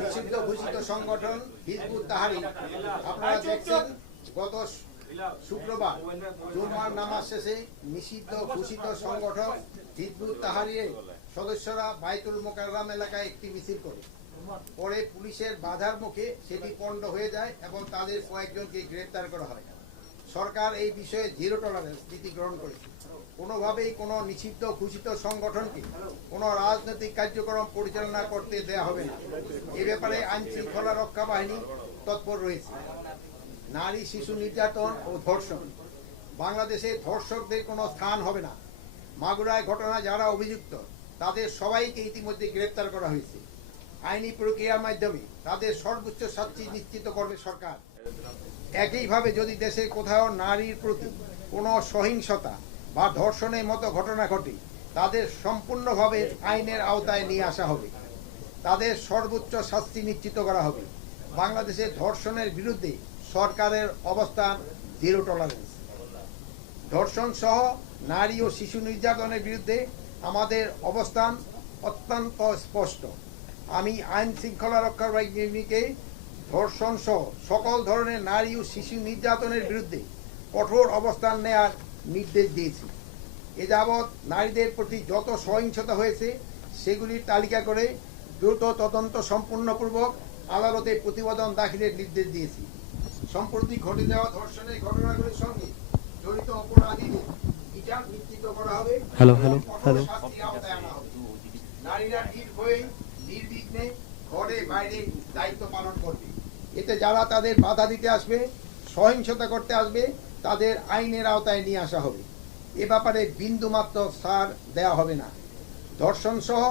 নিষিদ্ধ ঘোষিত সংগঠন হিজবুত তাহারি আপনারা দেখছেন, গত শুক্রবার জুমার নামাজ শেষে নিষিদ্ধ ঘোষিত সংগঠন হিজবুত তাহারির সদস্যরা বাইতুল মোকাররাম এলাকায় একটি মিছিল করে। পরে পুলিশের বাধার মুখে সেটি পণ্ড হয়ে যায় এবং তাদের কয়েকজনকে গ্রেপ্তার করা হয়। সরকার এই বিষয়ে জিরো টলারেন্স নীতি গ্রহণ করেছে। কোনোভাবেই কোনো নিষিদ্ধ ঘোষিত সংগঠনকে কোনো রাজনৈতিক কার্যক্রম পরিচালনা করতে দেয়া হবে না। এ ব্যাপারে আইন শৃঙ্খলা রক্ষা বাহিনী তৎপর রয়েছে। নারী শিশু নির্যাতন ও ধর্ষণ। বাংলাদেশে ধর্ষকদের কোনো স্থান হবে না। মাগুরায় ঘটনা যারা অভিযুক্ত তাদের সবাইকে ইতিমধ্যে গ্রেপ্তার করা হয়েছে। আইনি প্রক্রিয়ার মাধ্যমে তাদের সর্বোচ্চ শাস্তি নিশ্চিত করবে সরকার। একইভাবে যদি দেশে কোথাও নারীর প্রতি কোনো সহিংসতা বা ধর্ষণের মতো ঘটনা ঘটে, তাদের সম্পূর্ণভাবে আইনের আওতায় নিয়ে আসা হবে। তাদের সর্বোচ্চ শাস্তি নিশ্চিত করা হবে। বাংলাদেশে ধর্ষণের বিরুদ্ধে সরকারের অবস্থান জিরো টলারেন্স ধর্ষণ সহ নারী ও শিশু নির্যাতনের বিরুদ্ধে আমাদের অবস্থান অত্যন্ত স্পষ্ট। আমি আইন শৃঙ্খলা রক্ষার বাহিনীকে ধর্ষণ সহ সকল ধরনের নারী ও শিশু নির্যাতনের বিরুদ্ধে কঠোর অবস্থান নেয়ার নির্দেশ দিয়েছি। এ যাবৎ নারীদের প্রতি যত সহিংসতা হয়েছে সেগুলির তালিকা করে দ্রুত তদন্ত সম্পূর্ণপূর্বক আদালতে প্রতিবেদন দাখিলের নির্দেশ দিয়েছি। সম্প্রতি ঘটে যাওয়া ধর্ষণের ঘটনাগুলির সঙ্গে জড়িত অপরাধীদের বিচার নিশ্চিত করা হবে। Hello, hello, hello. নারীরা নির্বিঘ্নে ঘরে বাইরে দায়িত্ব পালন করবে। এতে যারা তাদের বাধা দিতে আসবে সহিংসতা করতে আসবে তাদের আইনের আওতায় নিয়ে আসা হবে। এ ব্যাপারে বিন্দুমাত্র ছাড় দেওয়া হবে না। ধর্ষণ সহ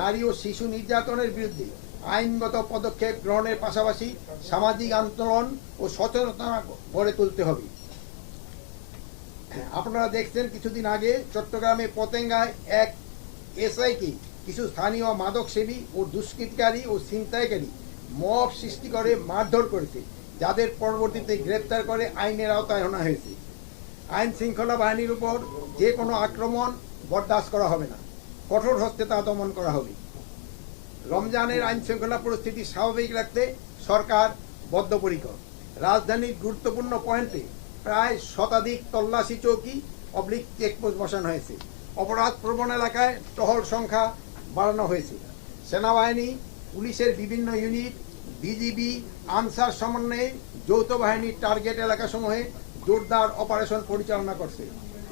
নারী ও শিশু নির্যাতনের বিরুদ্ধে আইনগত পদক্ষেপ গ্রহণের পাশাপাশি সামাজিক আন্দোলন ও সচেতনতা গড়ে তুলতে হবে। আপনারা দেখছেন কিছুদিন আগে চট্টগ্রামে পতেঙ্গায় এক এসআইকে কিছু স্থানীয় মাদক সেবী ও দুষ্কৃতকারী ও ছিনতাইকারী মব সৃষ্টি করে মারধর করেছে। যাদের পরবর্তীতে গ্রেপ্তার করে আইনের আওতায় আনা হয়েছে। আইন শৃঙ্খলা বাহিনীর উপর যে কোনো আক্রমণ বরদাস্ত করা হবে না। কঠোর হস্তে তা দমন করা হবে। রমজানের আইন শৃঙ্খলা পরিস্থিতি স্বাভাবিক রাখতে সরকার বদ্ধপরিকর। রাজধানীর গুরুত্বপূর্ণ পয়েন্টে প্রায় শতাধিক তল্লাশি চৌকি, অবলিক চেকপোস্ট বসানো হয়েছে। অপরাধ প্রবণ এলাকায় টহল সংখ্যা বাড়ানো হয়েছে। সেনাবাহিনী, পুলিশের বিভিন্ন ইউনিট বিজিবি আনসার সমন্বয়ে যৌথ বাহিনীর টার্গেট এলাকাসমূহে জোরদার অপারেশন পরিচালনা করছে।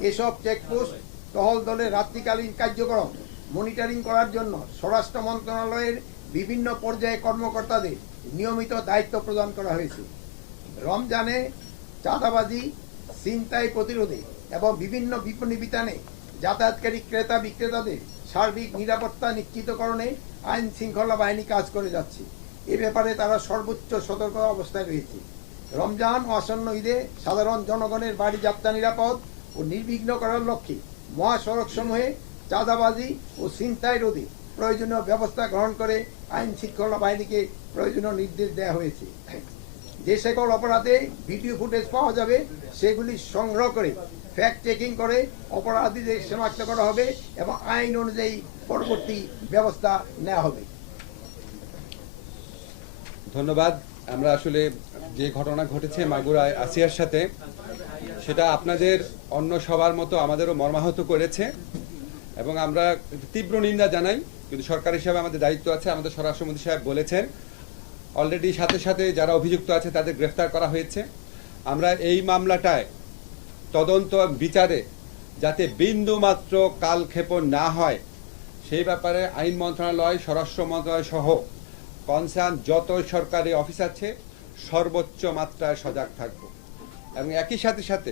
এসব চেকপোস্ট টহল দলের রাত্রিকালীন কার্যক্রম মনিটরিং করার জন্য স্বরাষ্ট্র মন্ত্রণালয়ের বিভিন্ন পর্যায়ে কর্মকর্তাদের নিয়মিত দায়িত্ব প্রদান করা হয়েছে। রমজানে চাঁদাবাজি, ছিনতাই প্রতিরোধে এবং বিভিন্ন বিপণী বিতানে যাতায়াতকারী ক্রেতা বিক্রেতাদের সার্বিক নিরাপত্তা নিশ্চিতকরণে আইন শৃঙ্খলা বাহিনী কাজ করে যাচ্ছে। এ ব্যাপারে তারা সর্বোচ্চ সতর্ক অবস্থায় রয়েছে। রমজান ও আসন্ন ঈদে সাধারণ জনগণের বাড়ি যাত্রা নিরাপদ ও নির্বিঘ্ন করার লক্ষ্যে মহাসড়ক সমূহে চাঁদাবাজি ও ছিনতাই রোধে প্রয়োজনীয় ব্যবস্থা গ্রহণ করে আইন শৃঙ্খলা বাহিনীকে প্রয়োজনীয় নির্দেশ দেওয়া হয়েছে। যে সকল অপরাধে ভিডিও ফুটেজ পাওয়া যাবে, সেগুলি সংগ্রহ করে ফ্যাক্ট চেকিং করে অপরাধীদের শনাক্ত করা হবে এবং আইন অনুযায়ী পরবর্তী ব্যবস্থা নেওয়া হবে। ধন্যবাদ। আমরা আসলে যে ঘটনা ঘটেছে মাগুরায় আসিয়ার সাথে, সেটা আপনাদের অন্য সবার মতো আমাদেরও মর্মাহত করেছে এবং আমরা তীব্র নিন্দা জানাই, কিন্তু সরকার হিসাবে আমাদের দায়িত্ব আছে, আমাদের স্বরাষ্ট্রমন্ত্রী সাহেব বলেছেন। অলরেডি সাথে সাথে যারা অভিযুক্ত আছে, তাদের গ্রেফতার করা হয়েছে। আমরা এই মামলাটায় তদন্ত বিচারে যাতে বিন্দু মাত্র কালক্ষেপণ না হয়, সেই ব্যাপারে আইন মন্ত্রণালয়, স্বরাষ্ট্র মন্ত্রণালয় সহ কনসার্ন যত সরকারি অফিস আছে, সর্বোচ্চ মাত্রায় সজাগ থাকব। এবং একই সাথে সাথে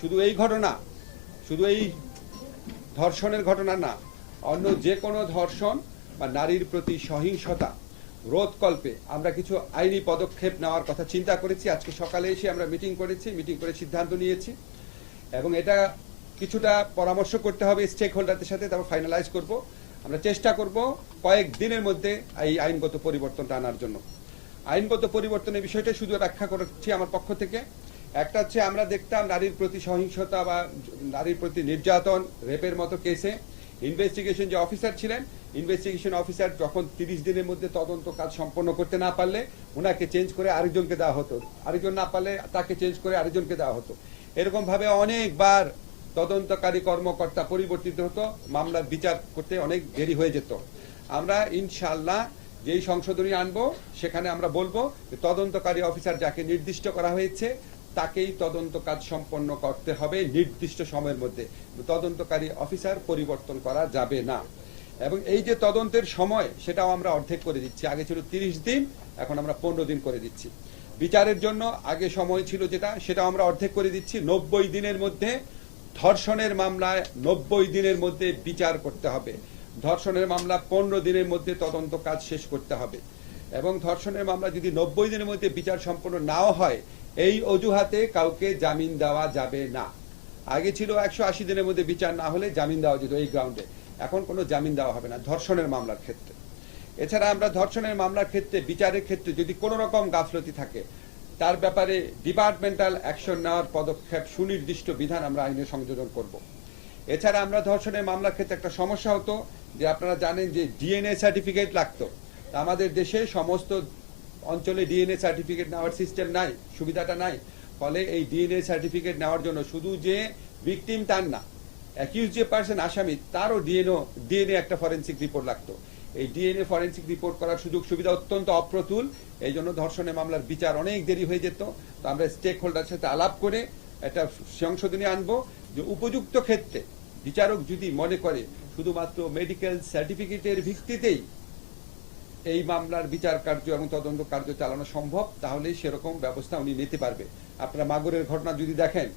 শুধু এই ঘটনা, শুধু এই ধর্ষণের ঘটনা না, অন্য যে কোনো ধর্ষণ বা নারীর প্রতি সহিংসতা, রোধকল্পে আমরা কিছু আইনি পদক্ষেপ নেওয়ার কথা চিন্তা করেছি। আজকে সকালে এসে আমরা মিটিং করেছি, মিটিং করে সিদ্ধান্ত নিয়েছি। এবং এটা কিছুটা পরামর্শ করতে হবে স্টেক হোল্ডারদের সাথে, তারপর ফাইনালাইজ করব। আমরা চেষ্টা করব কয়েক দিনের মধ্যে এই আইনগত পরিবর্তনটা আনার জন্য। আইনগত পরিবর্তনের বিষয়টা শুধু ব্যাখ্যা করছি আমার পক্ষ থেকে। একটা হচ্ছে আমরা দেখতাম নারীর প্রতি সহিংসতা বা নারীর প্রতি নির্যাতন, রেপের মতো কেসে। ইনভেস্টিগেশন যে অফিসার ছিলেন ইনভেস্টিগেশন অফিসার যখন তিরিশ দিনের মধ্যে তদন্ত কাজ সম্পন্ন করতে না পারলে ওনাকে চেঞ্জ করে আরেকজনকে দেওয়া হতো। আরেকজন না পারলে তাকে চেঞ্জ করে আরেকজনকে দেওয়া হতো। এরকম ভাবে অনেকবার তদন্তকারী কর্মকর্তা পরিবর্তিত হতো মামলার বিচার করতে অনেক দেরি হয়ে যেত। আমরা ইনশাল্লাহ যেই সংশোধনী আনব, সেখানে আমরা বলব তদন্তকারী অফিসার যাকে নির্দিষ্ট করা হয়েছে, তাকেই তদন্ত কাজ সম্পন্ন করতে হবে নির্দিষ্ট সময়ের মধ্যে। তদন্তকারী অফিসার পরিবর্তন করা যাবে না। এবং এই যে তদন্তের সময়, সেটাও আমরা অর্ধেক করে দিচ্ছি। আগে ছিল তিরিশ দিন, এখন আমরা পনেরো দিন করে দিচ্ছি। বিচারের জন্য আগে সময় ছিল যেটা সেটা আমরা অর্ধেক করে দিচ্ছি। নব্বই দিনের মধ্যে ধর্ষণের মামলায় নব্বই দিনের মধ্যে বিচার করতে হবে। ধর্ষণের মামলা পনেরো দিনের মধ্যে তদন্ত কাজ শেষ করতে হবে। এবং ধর্ষণের মামলা যদি নব্বই দিনের মধ্যে বিচার সম্পন্ন নাও হয়, এই অজুহাতে কাউকে জামিন দেওয়া যাবে না। আগে ছিল একশো আশি দিনের মধ্যে বিচার না হলে জামিন দেওয়া যেত এই গ্রাউন্ডে এখন কোনো জামিন দেওয়া হবে না, ধর্ষণের মামলার ক্ষেত্রে। এছাড়া আমরা ধর্ষণের মামলার ক্ষেত্রে, বিচারের ক্ষেত্রে যদি কোনো রকম গাফলতি থাকে তার ব্যাপারে ডিপার্টমেন্টাল অ্যাকশন নেওয়ার পদক্ষেপ সুনির্দিষ্ট বিধান আমরা আইনে সংযোজন করব। এছাড়া আমরা ধর্ষণের মামলার ক্ষেত্রে একটা সমস্যা হতো, যে আপনারা জানেন যে ডিএনএ সার্টিফিকেট লাগতো। আমাদের দেশে সমস্ত অঞ্চলে ডিএনএ সার্টিফিকেট নেওয়ার সিস্টেম নাই, সুবিধাটা নাই। ফলে এই ডিএনএ সার্টিফিকেট নেওয়ার জন্য শুধু যে ভিকটিম তার না অ্যাকিউজ যে পার্সন আসামি, তারও ডিএনও ডিএনএ একটা ফরেন্সিক রিপোর্ট লাগতো। এই ডিএনএ ফরেন্সিক রিপোর্ট করার সুযোগ সুবিধা অত্যন্ত অপ্রতুল। এই জন্য ধর্ষণের মামলার বিচার অনেক দেরি হয়ে যেত। তো আমরা স্টেক হোল্ডার সাথে আলাপ করে একটা সংশোধনী আনব যে উপযুক্ত ক্ষেত্রে বিচারক যদি মনে করে শুধুমাত্র মেডিকেল সার্টিফিকেটের ভিত্তিতেই এই মামলার বিচার কার্য এবং তদন্ত কার্য চালানো সম্ভব, তাহলে সেরকম ব্যবস্থা উনি নিতে পারবে। আপনারা মাগুরের ঘটনা যদি দেখেন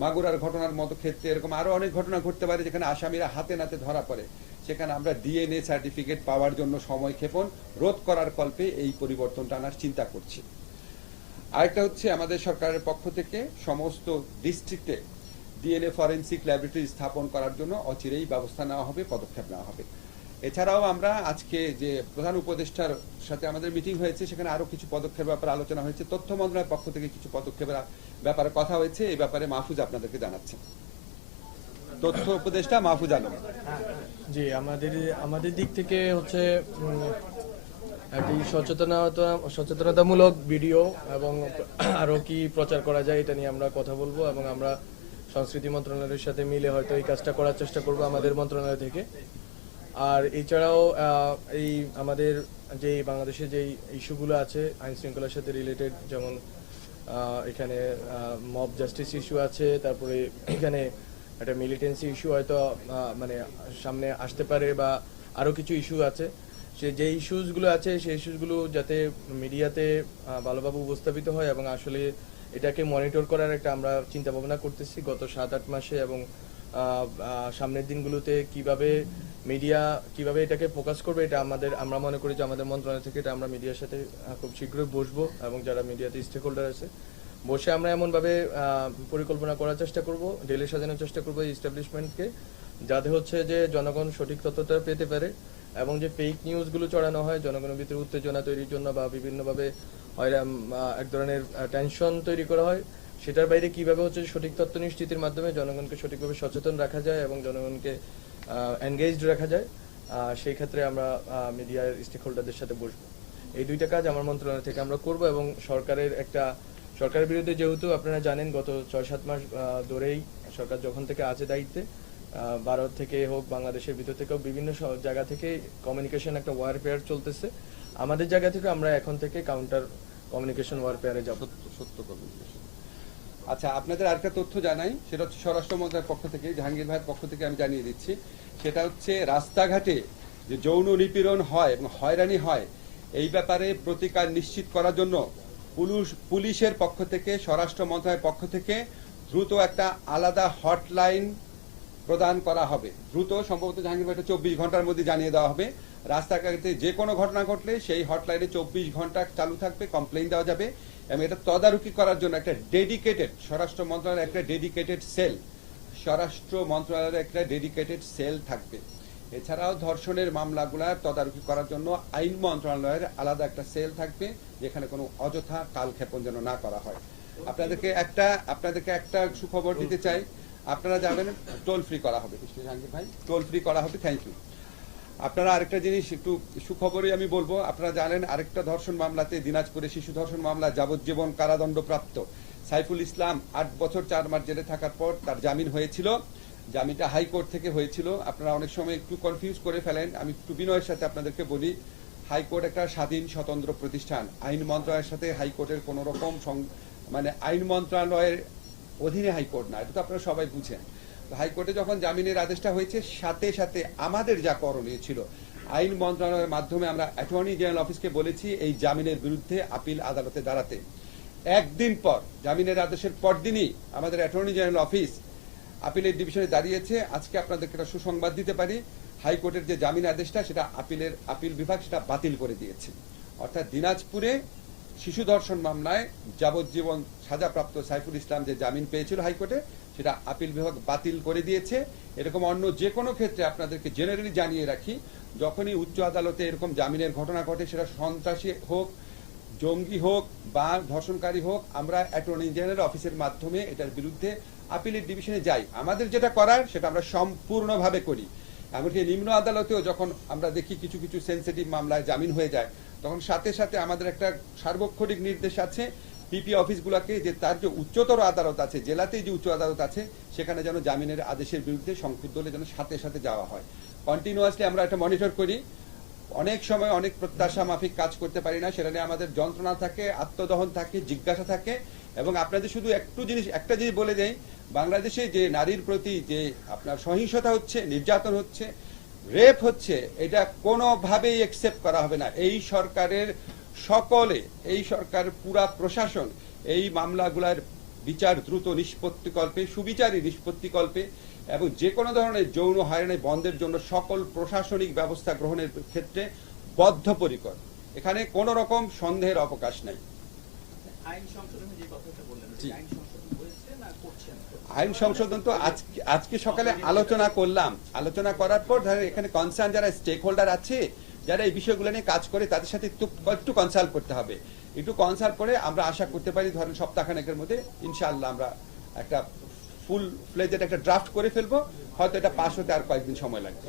মাগুরার ঘটনার মতো ক্ষেত্রে এরকম আরও অনেক ঘটনা ঘটতে পারে যেখানে আসামিরা হাতে নাতে ধরা পড়ে। সেখানে আমরা ডিএনএ সার্টিফিকেট পাওয়ার জন্য সময় ক্ষেপণ, রোধ করার কল্পে এই পরিবর্তনটা আনার চিন্তা করছি। আরেকটা হচ্ছে আমাদের সরকারের পক্ষ থেকে সমস্ত ডিস্ট্রিক্টে ডিএনএ ফরেন্সিক ল্যাবরেটরি স্থাপন করার জন্য অচিরেই ব্যবস্থা নেওয়া হবে, পদক্ষেপ নেওয়া হবে। এছাড়াও আমরা আজকে যে প্রধান উপদেষ্টার সাথে আমাদের মিটিং হয়েছে, সেখানে আরও কিছু পদক্ষেপের ব্যাপারে আলোচনা হয়েছে। তথ্য মন্ত্রণালয়ের পক্ষ থেকে কিছু পদক্ষেপের ব্যাপারে কথা হয়েছে, এই ব্যাপারে মাহফুজ আপনাদেরকে জানাচ্ছেন। তথ্য উপদেষ্টা মাহফুজ আলম। জি, আমাদের আমাদের দিক থেকে হচ্ছে একটি সচেতনতা, সচেতনতামূলক ভিডিও এবং আরও কি প্রচার করা যায় এটা নিয়ে আমরা কথা বলব এবং আমরা সংস্কৃতি মন্ত্রণালয়ের সাথে মিলে হয়তো এই কাজটা করার চেষ্টা করব আমাদের মন্ত্রণালয় থেকে। আর এছাড়াও এই আমাদের যে বাংলাদেশে যে ইস্যুগুলো আছে আইন শৃঙ্খলার সাথে রিলেটেড যেমন এখানে মব জাস্টিস ইস্যু আছে, তারপরে এখানে একটা মিলিটেন্সি ইস্যু হয়তো মানে সামনে আসতে পারে বা আরও কিছু ইস্যু আছে। সে যে ইস্যুসগুলো আছে সেই ইস্যুসগুলো যাতে মিডিয়াতে ভালোভাবে উপস্থাপিত হয় এবং আসলে এটাকে মনিটর করার একটা আমরা চিন্তা ভাবনা করতেছি গত সাত, আট মাসে এবং সামনের দিনগুলোতে কীভাবে মিডিয়া কীভাবে এটাকে ফোকাস করবে, এটা আমাদের, আমরা মনে করি যে আমাদের মন্ত্রণালয় থেকে এটা আমরা মিডিয়ার সাথে খুব শীঘ্রই বসবো এবং যারা মিডিয়াতে স্টেক হোল্ডার আছে, বসে আমরা এমনভাবে পরিকল্পনা করার চেষ্টা করব ডেলি সাজানোর চেষ্টা করব এই এস্টাবলিশমেন্টকে যাতে হচ্ছে যে জনগণ সঠিক তথ্যটা পেতে পারে এবং যে ফেক নিউজগুলো চড়ানো হয়, জনগণের ভিতরে উত্তেজনা তৈরির জন্য বা বিভিন্নভাবে এক ধরনের টেনশন তৈরি করা হয় সেটার বাইরে কীভাবে হচ্ছে সঠিক তথ্য নিশ্চিতির মাধ্যমে জনগণকে সঠিকভাবে সচেতন রাখা যায় এবং জনগণকে এনগেজড রাখা যায় সেই ক্ষেত্রে আমরা মিডিয়ার স্টেক হোল্ডারদের সাথে বসবো। এই দুইটা কাজ আমার মন্ত্রণালয় থেকে আমরা করব এবং সরকারের একটা, সরকারের বিরুদ্ধে যেহেতু আপনারা জানেন গত ছয় সাত মাস ধরেই সরকার যখন থেকে আছে দায়িত্বে ভারত থেকে হোক, বাংলাদেশের ভিতর থেকেও বিভিন্ন জায়গা থেকে কমিউনিকেশন একটা ওয়ারফেয়ার চলতেছে। আমাদের জায়গা থেকে আমরা এখন থেকে কাউন্টার কমিউনিকেশন ওয়ারফেয়ারে যাব। সত্য কমিউনিকেশন আচ্ছা আপনাদের আরেকটা তথ্য জানাই, সেটা হচ্ছে স্বরাষ্ট্র মন্ত্রণালয়ের পক্ষ থেকে, জাহাঙ্গীর ভাইয়ের পক্ষ থেকে আমি জানিয়ে দিচ্ছি। সেটা হচ্ছে রাস্তাঘাটে যে যৌন নিপীড়ন হয় এবং হয়রানি হয়, এই ব্যাপারে প্রতিকার নিশ্চিত করার জন্য পুলিশ পুলিশের পক্ষ থেকে, স্বরাষ্ট্র মন্ত্রণালয়ের পক্ষ থেকে দ্রুত একটা আলাদা হটলাইন প্রদান করা হবে। দ্রুত সম্ভবত জাহাঙ্গীর ভাইটা চব্বিশ ঘণ্টার মধ্যে জানিয়ে দেওয়া হবে। রাস্তাঘাটে যে কোনো ঘটনা ঘটলে সেই হটলাইনে চব্বিশ ঘণ্টা চালু থাকবে কমপ্লেন দেওয়া যাবে। এবং এটা তদারকি করার জন্য একটা ডেডিকেটেড স্বরাষ্ট্র মন্ত্রণালয়ের একটা ডেডিকেটেড সেল স্বরাষ্ট্র মন্ত্রণালয়ের একটা ডেডিকেটেড সেল থাকবে। এছাড়াও ধর্ষণের মামলাগুলার তদারকি করার জন্য আইন মন্ত্রণালয়ের আলাদা একটা সেল থাকবে যেখানে কোনো অযথা কালক্ষেপণ যেন না করা হয়। আপনাদেরকে একটা আপনাদেরকে একটা সুখবর দিতে চাই। আপনারা যাবেন টোল ফ্রি করা হবে। ভাই। টোল ফ্রি করা হবে থ্যাংক ইউ আপনারা আরেকটা জিনিস একটু সুখবরই আমি বলব। আপনারা জানেন আরেকটা ধর্ষণ মামলাতে দিনাজপুরে শিশু ধর্ষণ মামলা যাবজ্জীবন কারাদণ্ডপ্রাপ্ত। সাইফুল ইসলাম আট বছর চার মাস জেলে থাকার পর তার জামিন হয়েছিল। জামিনটা হাইকোর্ট থেকে হয়েছিল। আপনারা অনেক সময় একটু কনফিউজ করে ফেলেন। আমি একটু বিনয়ের সাথে আপনাদেরকে বলি, হাইকোর্ট একটা স্বাধীন, স্বতন্ত্র প্রতিষ্ঠান। আইন মন্ত্রণালয়ের সাথে হাইকোর্টের কোনো রকম মানে আইন মন্ত্রণালয়ের অধীনে হাইকোর্ট না। এটা তো আপনারা সবাই বুঝেন। হাইকোর্টে যখন জামিনের আদেশটা হয়েছে, সাথে সাথে আমাদের যা করণীয় ছিল, আইন মন্ত্রণালয়ের মাধ্যমে আমরা অ্যাটর্নি জেনারেল অফিসকে বলেছি এই জামিনের বিরুদ্ধে আপিল আদালতে দাঁড়াতে। একদিন পর, জামিনের আদেশের পরদিনই আমাদের অ্যাটর্নি জেনারেল অফিস আপিলের ডিভিশনে দাঁড়িয়েছে। আজকে আপনাদেরকে একটা সুসংবাদ দিতে পারি। হাইকোর্টের যে জামিন আদেশটা, সেটা আপিলের আপিল বিভাগ সেটা বাতিল করে দিয়েছে। অর্থাৎ দিনাজপুরে শিশু ধর্ষণ মামলায় যাবজ্জীবন সাজাপ্রাপ্ত সাইফুল ইসলাম যে জামিন পেয়েছিল হাইকোর্টে, সেটা আপিল বিভাগ বাতিল করে দিয়েছে। এরকম অন্য যে কোনো ক্ষেত্রে আপনাদেরকে জেনারেলি জানিয়ে রাখি, যখনই উচ্চ আদালতে এরকম জামিনের ঘটনা ঘটে, সেটা সন্ত্রাসী হোক, জঙ্গি হোক বা ধর্ষণকারী হোক, আমরা অ্যাটর্নি জেনারেল অফিসের মাধ্যমে এটার বিরুদ্ধে আপিলের ডিভিশনে যাই। আমাদের যেটা করার, সেটা আমরা সম্পূর্ণভাবে করি। এমনকি নিম্ন আদালতেও যখন আমরা দেখি কিছু কিছু সেন্সিটিভ মামলায় জামিন হয়ে যায় তখন সাথে সাথে আমাদের একটা সার্বক্ষণিক নির্দেশ আছে, পিপি অফিসগুলোকে যে তার যে উচ্চতর আদালত আছে, জেলাতেই যে উচ্চ আদালত আছে, সেখানে যেন জামিনের আদেশের বিরুদ্ধে সংক্ষুব্ধ হলে যেন সাথে সাথে যাওয়া হয়। কন্টিনিউয়াসলি আমরা এটা মনিটর করি। অনেক সময় অনেক প্রত্যাশা মাফিক কাজ করতে পারি না, সেটা নিয়ে আমাদের যন্ত্রণা থাকে, আত্মদহন থাকে, জিজ্ঞাসা থাকে এবং আপনাদের শুধু একটু জিনিস, একটা জিনিস বলে দেই, বাংলাদেশে যে নারীর প্রতি যে আপনার সহিংসতা হচ্ছে, নির্যাতন হচ্ছে রেপ হচ্ছে এটা কোনোভাবেই একসেপ্ট করা হবে না। এই সরকারের সকলে এই সরকার পুরা প্রশাসন এই মামলাগুলার বিচার দ্রুত নিষ্পত্তিকল্পে সুবিচারী নিষ্পত্তিকল্পে এবং যে কোনো ধরনের যৌন হয়রানি বন্ধের জন্য সকল প্রশাসনিক ব্যবস্থা গ্রহণের ক্ষেত্রে বদ্ধপরিকর। এখানে কোনো রকম সন্দেহের অবকাশ নাই। আইন সংশোধনের যে কথাটা বললেন আইন সংশোধন হয়েছে না করছেন আইন সংশোধন তো আজকে সকালে আলোচনা করলাম। আলোচনা করার পর ধরেন এখানে কনসার্ন যারা স্টেক হোল্ডার আছে, যারা এই বিষয়গুলো নিয়ে কাজ করে, তাদের সাথে একটু একটু কনসাল্ট করতে হবে। একটু কনসাল্ট করে আমরা আশা করতে পারি ধরেন সপ্তাহখানেকের মধ্যে ইনশাআল্লাহ আমরা একটা ফুল ফ্লেজেড একটা ড্রাফট করে ফেলব। হয়তো এটা পাশ হতে আর কয়েকদিন সময় লাগবে।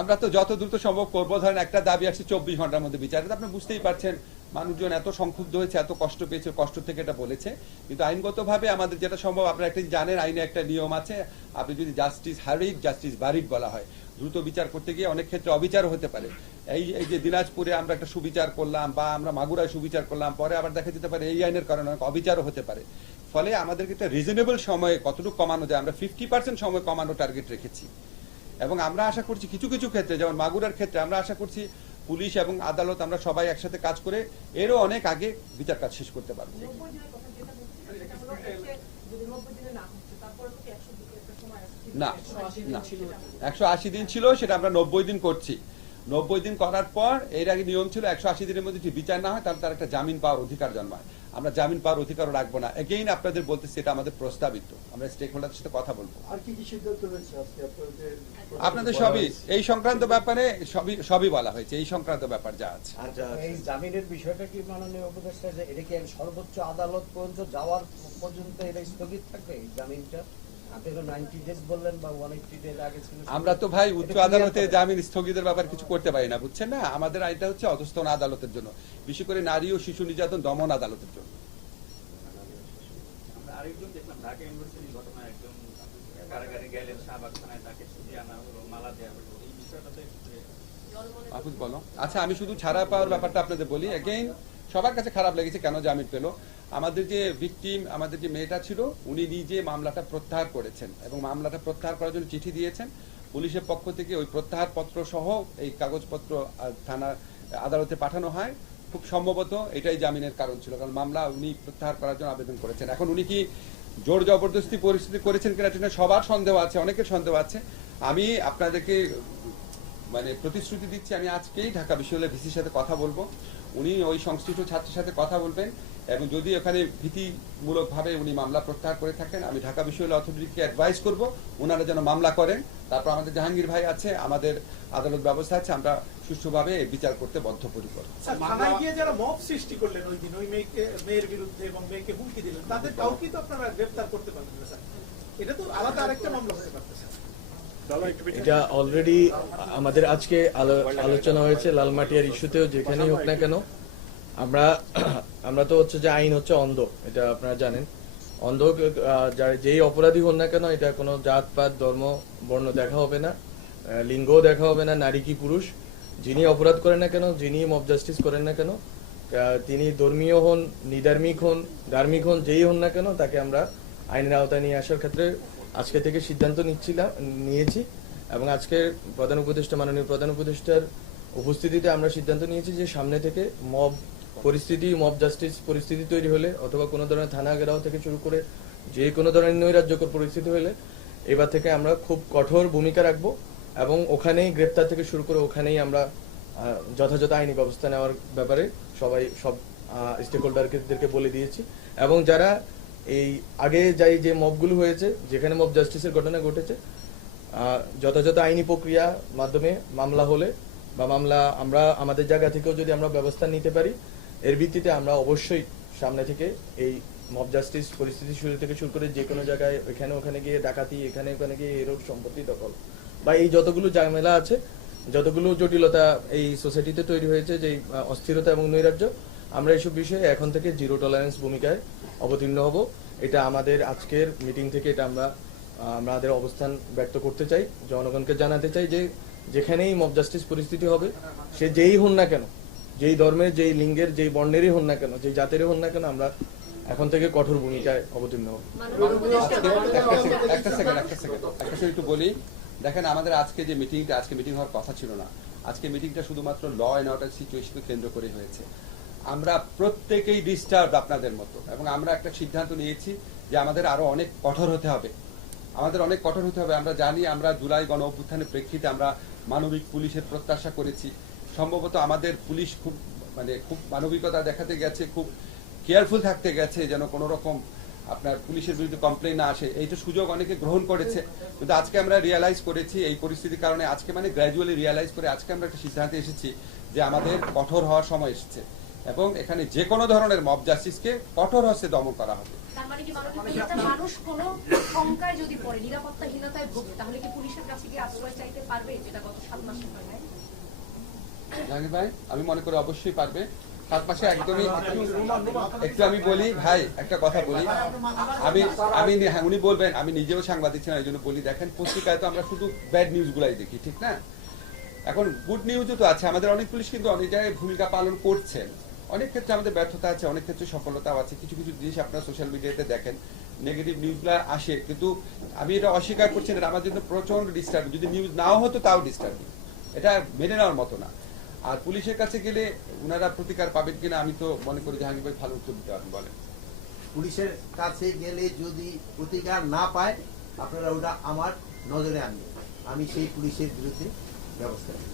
আমরা তো যত দ্রুত সম্ভব করব। ধরেন একটা দাবি আসছে চব্বিশ ঘণ্টার মধ্যে বিচার। আপনি বুঝতেই পারছেন, মানুষজন এত সংক্ষুব্ধ হয়েছে, এত কষ্ট পেয়েছে, কষ্ট থেকে এটা বলেছে। কিন্তু আইনগতভাবে আমাদের যেটা সম্ভব, আপনারা একটা জানেন, আইনে একটা নিয়ম আছে, আপনি যদি জাস্টিস হারিড জাস্টিস বারিড বলা হয়, দ্রুত বিচার করতে গিয়ে অনেক ক্ষেত্রে অবিচারও হতে পারে। এই এই যে দিনাজপুরে আমরা একটা সুবিচার করলাম বা আমরা মাগুরায় সুবিচার করলাম, পরে আবার দেখা যেতে পারে এই আইনের কারণে অনেক অবিচারও হতে পারে। ফলে আমাদেরকে একটা রিজনেবল সময়ে কতটুকু কমানো যায়, আমরা ফিফটি পার্সেন্ট সময় কমানো টার্গেট রেখেছি। এবং আমরা আশা করছি কিছু কিছু ক্ষেত্রে, যেমন মাগুরার ক্ষেত্রে আমরা আশা করছি পুলিশ এবং আদালত আমরা সবাই একসাথে কাজ করে এরও অনেক আগে বিচার কাজ শেষ করতে পারব। না না। একশো আশি দিন ছিল, সেটা আমরা নব্বই দিন করছি। নব্বই দিন করার পর এর আগে নিয়ম ছিল একশো আশি দিনের মধ্যে যদি বিচার না হয়, তাহলে তার একটা জামিন পাওয়ার অধিকার জন্মায়। আমরা জামিন পাওয়ার অধিকারও রাখব না। এগেইন আপনাদের বলতেছি এটা আমাদের প্রস্তাবিত। আমরা স্টেক হোল্ডারদের সাথে কথা বলব। আর কি কি সিদ্ধান্ত হয়েছে আজকে? আপনাদের আপনাদের সবই এই সংক্রান্ত ব্যাপারে সবই সবই বলা হয়েছে। এই সংক্রান্ত ব্যাপার যা আছে। আচ্ছা এই জামিনের বিষয়টা কি মাননীয় উপদেষ্টা যে এটা কি সর্বোচ্চ আদালত পর্যন্ত যাওয়ার পর্যন্ত এটা স্থগিত থাকবে জামিনটা? আমরা তো ভাই উচ্চ আদালতে জামিন স্থগিতের ব্যাপারে কিছু করতে পারি না বুঝছেন না? আমাদের আইনটা হচ্ছে অধস্তন আদালতের জন্য বিশেষ করে নারী ও শিশু নির্যাতন দমন আদালতের জন্য। আচ্ছা আমি শুধু ছাড়া পাওয়ার ব্যাপারটা আপনাদের বলি। এগেইন সবার কাছে খারাপ লেগেছে কেন জামিন পেল? আমাদের যে ভিকটিম আমাদের যে মেয়েটা ছিল, উনি নিজে মামলাটা প্রত্যাহার করেছেন এবং মামলাটা প্রত্যাহার করার জন্য চিঠি দিয়েছেন। পুলিশের পক্ষ থেকে ওই প্রত্যাহার পত্র সহ এই কাগজপত্র থানা, আদালতে পাঠানো হয়। খুব সম্ভবত এটাই জামিনের কারণ ছিল, কারণ মামলা উনি প্রত্যাহার করার জন্য আবেদন করেছেন। এখন উনি কি জোর জবরদস্তি পরিস্থিতি করেছেন কিনা এটা সবার সন্দেহ আছে, অনেকের সন্দেহ আছে। আমি আপনাদেরকে মানে প্রতিশ্রুতি দিচ্ছি, আমি আজকেই ঢাকা বিশ্ববিদ্যালয়ের ভিসির সাথে কথা বলব। উনি ওই সংশ্লিষ্ট ছাত্রের সাথে কথা বলবেন। এবং যদি ওখানে ভীতিমূলকভাবে উনি মামলা প্রত্যাহার করে থাকেন আমি ঢাকা বিশ্ববিদ্যালয় অথরিটিকে অ্যাডভাইস করব ওনারা যেন মামলা করেন। তারপর আমাদের জাহাঙ্গীর ভাই আছে আমাদের আদালত ব্যবস্থা আছে আমরা সুষ্ঠুভাবে বিচার করতে বদ্ধপরিকর। থানায় গিয়ে যারা মব সৃষ্টি করলেন ওই দিন ওই মেয়েকে মেয়ের বিরুদ্ধে এবং মেয়েকে হুমকি দিলেন তাদের কাউকে তো আপনারা গ্রেফতার করতে পারবেন না স্যার। এটা তো আলাদা আরেকটা মামলা হতে পারতেছে এটা অলরেডি আমাদের আজকে আলো- আলোচনা হয়েছে লালমাটিয়ার ইস্যুতেও যেখানেই হোক না কেন। আমরা আমরা তো হচ্ছে যে আইন হচ্ছে অন্ধ এটা আপনারা জানেন। অন্ধ যেই অপরাধী হন না কেন এটা কোনো জাত পাত ধর্ম বর্ণ দেখা হবে না। আহ, লিঙ্গও দেখা হবে না নারী কি পুরুষ? যিনি অপরাধ করেন না কেন যিনি মব জাস্টিস করেন না কেন তিনি ধর্মীয় হন নিধার্মিক হন ধার্মিক হন যেই হন না কেন তাকে আমরা আইনের আওতায় নিয়ে আসার ক্ষেত্রে আজকে থেকে সিদ্ধান্ত নিচ্ছিলাম নিয়েছি। এবং আজকে প্রধান উপদেষ্টা মাননীয় প্রধান উপদেষ্টার উপস্থিতিতে আমরা সিদ্ধান্ত নিয়েছি যে সামনে থেকে মব পরিস্থিতি মব জাস্টিস পরিস্থিতি তৈরি হলে অথবা কোনো ধরনের থানা ঘেরাও থেকে শুরু করে যে কোনো ধরনের নৈরাজ্যকর পরিস্থিতি হলে এবার থেকে আমরা খুব কঠোর ভূমিকা রাখব এবং ওখানেই গ্রেপ্তার থেকে শুরু করে ওখানেই আমরা যথাযথ আইনি ব্যবস্থা নেওয়ার ব্যাপারে সবাই, সব স্টেক হোল্ডারদেরকে বলে দিয়েছি। এবং যারা এই আগে যাই যে মবগুলো হয়েছে, যেখানে মব জাস্টিসের ঘটনা ঘটেছে যথাযথ আইনি প্রক্রিয়া মাধ্যমে মামলা হলে বা মামলা আমরা, আমাদের জায়গা থেকেও যদি আমরা ব্যবস্থা নিতে পারি এর ভিত্তিতে আমরা অবশ্যই সামনে থেকে এই মব জাস্টিস পরিস্থিতি শুরু থেকে শুরু করে যে কোনো জায়গায় এখানে ওখানে গিয়ে ডাকাতি, এখানে ওখানে গিয়ে এরূপ সম্পত্তি দখল বা এই যতগুলো ঝামেলা আছে, যতগুলো জটিলতা এই সোসাইটিতে তৈরি হয়েছে যে অস্থিরতা এবং নৈরাজ্য, আমরা এইসব বিষয়ে এখন থেকে জিরো টলারেন্স ভূমিকায় অবতীর্ণ হব। এটা আমাদের আজকের মিটিং থেকে এটা আমরা আমাদের অবস্থান ব্যক্ত করতে চাই। জনগণকে জানাতে চাই যে, যেখানেই মব জাস্টিস পরিস্থিতি হবে, সে যেই হন না কেন যেই ধর্মের যেই লিঙ্গের, যেই বর্ণেরই হন না কেন, যেই জাতেরই হন না কেন, আমরা এখন থেকে কঠোর ভূমিকায় অবতীর্ণ হব। একটা সেকেন্ড একটা সেকেন্ড একটা সেকেন্ড একটু বলি। দেখেন, আমাদের আজকে যে মিটিংটা আজকে মিটিং হওয়ার কথা ছিল না। আজকে মিটিংটা শুধুমাত্র ল অ্যান্ড অর্ডার সিচুয়েশনকে কেন্দ্র করে হয়েছে। আমরা প্রত্যেকেই ডিস্টার্ব আপনাদের মতো, এবং আমরা একটা সিদ্ধান্ত নিয়েছি যে আমাদের আরও অনেক কঠোর হতে হবে। আমাদের অনেক কঠোর হতে হবে। আমরা জানি, আমরা জুলাই গণ অভ্যুত্থানের প্রেক্ষিতে আমরা মানবিক পুলিশের প্রত্যাশা করেছি। সম্ভবত আমাদের পুলিশ খুব মানে খুব মানবিকতা দেখাতে গেছে, খুব কেয়ারফুল থাকতে গেছে, যেন কোনো রকম আপনার পুলিশের বিরুদ্ধে কমপ্লেন না আসে। এইটা সুযোগ অনেকে গ্রহণ করেছে, কিন্তু আজকে আমরা রিয়ালাইজ করেছি এই পরিস্থিতির কারণে, আজকে মানে গ্র্যাজুয়ালি রিয়ালাইজ করে আজকে আমরা একটা সিদ্ধান্তে এসেছি যে আমাদের কঠোর হওয়ার সময় এসেছে। এবং এখানে যে কোনো ধরনের মব জাস্টিসকে কঠোর হস্তে দমন করা হবে। জাহাঙ্গীর ভাই আমি মনে করি অবশ্যই পারবে। একদমই একটু আমি বলি ভাই একটা কথা বলি। আমি আমি উনি বলবেন আমি নিজেও সাংবাদিক ছিলাম এই জন্য বলি দেখেন পত্রিকায় তো আমরা শুধু ব্যাড নিউজ গুলাই দেখি ঠিক না? এখন গুড নিউজও তো আছে আমাদের অনেক পুলিশ কিন্তু অনেক জায়গায় ভূমিকা পালন করছেন। অনেক ক্ষেত্রে আমাদের ব্যর্থতা আছে অনেক ক্ষেত্রে সফলতাও আছে কিছু কিছু জিনিস আপনারা সোশ্যাল মিডিয়াতে দেখেন নেগেটিভ নিউজগুলো আসে কিন্তু আমি এটা অস্বীকার করছি না আমার জন্য প্রচণ্ড ডিস্টার্ব যদি নিউজ নাও হতো তাও ডিস্টার্বিং এটা মেনে নেওয়ার মতো না। আর পুলিশের কাছে গেলে ওনারা প্রতিকার পাবেন কিনা আমি তো মনে করি জাহাঙ্গীর ভাই ভালো উত্তর দিতে পারবেন, বলেন। পুলিশের কাছে গেলে যদি প্রতিকার না পায়, আপনারা ওটা আমার নজরে আনবেন। আমি সেই পুলিশের বিরুদ্ধে ব্যবস্থা নেব।